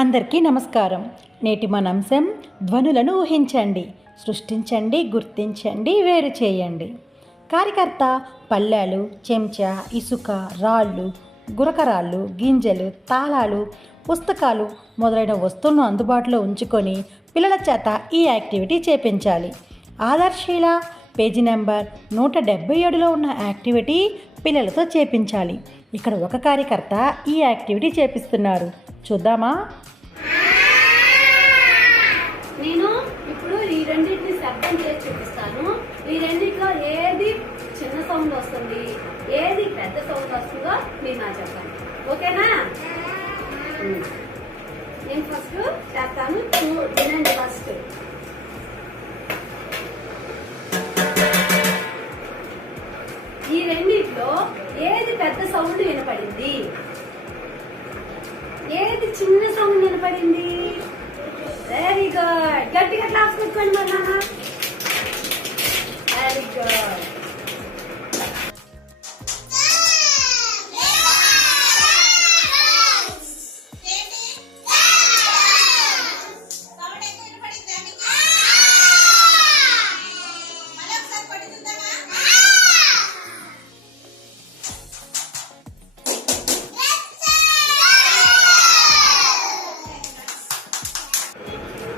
అందరికీ నమస్కారం. నేటి మన అంశం ధ్వనులను ఊహించండి, సృష్టించండి, గుర్తించండి, వేరు చేయండి. కార్యకర్త పళ్ళాలు, చెంచా, ఇసుక, రాళ్ళు, గురకరాళ్ళు, గింజలు, తాళాలు, పుస్తకాలు మొదలైన వస్తువులను అందుబాటులో ఉంచుకొని పిల్లల చేత ఈ యాక్టివిటీ చేపించాలి. ఆదర్శీల పేజీ నెంబర్ 177లో ఉన్న యాక్టివిటీ పిల్లలతో చేపించాలి. ఇక్కడ ఒక కార్యకర్త ఈ యాక్టివిటీ చేపిస్తున్నారు. చూద్దామా? నేను ఇప్పుడు ఈ రెండింటిని శబ్దం చేసి చూపిస్తాను. ఈ రెండింటిలో ఏది చిన్న సౌండ్ వస్తుంది, ఏది పెద్ద సౌండ్ వస్తుందో మీరు నాకు చెప్పండి. ఓకేనా? నేను ఫస్ట్ చేస్తాను, వినండి. ఫస్ట్ ఈ రెండింటిలో ఏది పెద్ద సౌండ్ వినపడింది, ఏది చిన్న సౌండ్ వినపడింది? Very good. గట్టిగా క్లాస్ కొట్టుకోండి మరి నాన్న. Very good.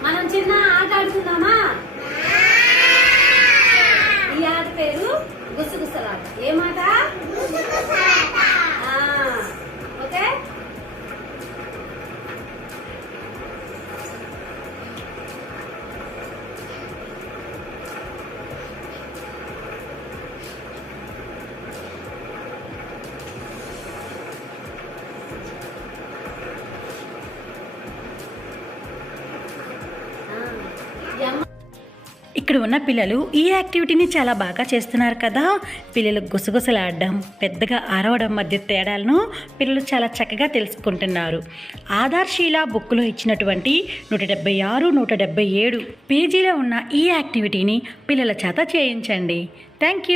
మనం చిన్న ఆట ఆడుకుందామా? ఈ ఆట పేరు గుసగుసలాట. ఏమాట? ఓకే. ఇక్కడ ఉన్న పిల్లలు ఈ యాక్టివిటీని చాలా బాగా చేస్తున్నారు కదా. పిల్లలు గుసగుసలాడడం, పెద్దగా అరవడం మధ్య తేడాలను పిల్లలు చాలా చక్కగా తెలుసుకుంటున్నారు. ఆధార్శీల బుక్లో ఇచ్చినటువంటి 176, 177 పేజీలో ఉన్న ఈ యాక్టివిటీని పిల్లల చేత చేయించండి. Thank you.